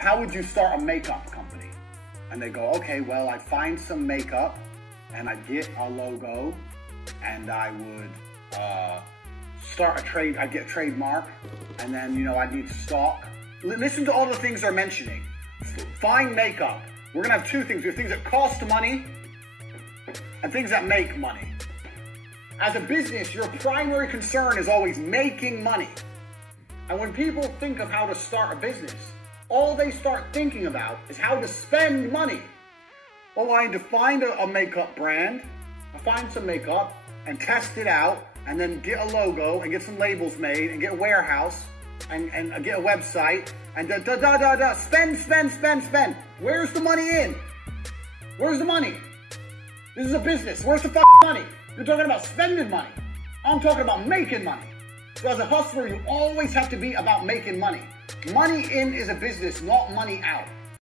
how would you start a makeup company? And they go, okay, well, I find some makeup and I get a logo and I would start a trade, I get a trademark, and then, you know, I need stock. Listen to all the things they're mentioning. Find makeup. We're gonna have two things. We have things that cost money and things that make money. As a business, your primary concern is always making money. And when people think of how to start a business, all they start thinking about is how to spend money. Well, I need to find a makeup brand, I find some makeup and test it out, and then get a logo and get some labels made and get a warehouse and get a website and spend. Where's the money in? Where's the money? This is a business. Where's the money? You're talking about spending money. I'm talking about making money. So as a hustler, you always have to be about making money. Money in is a business, not money out.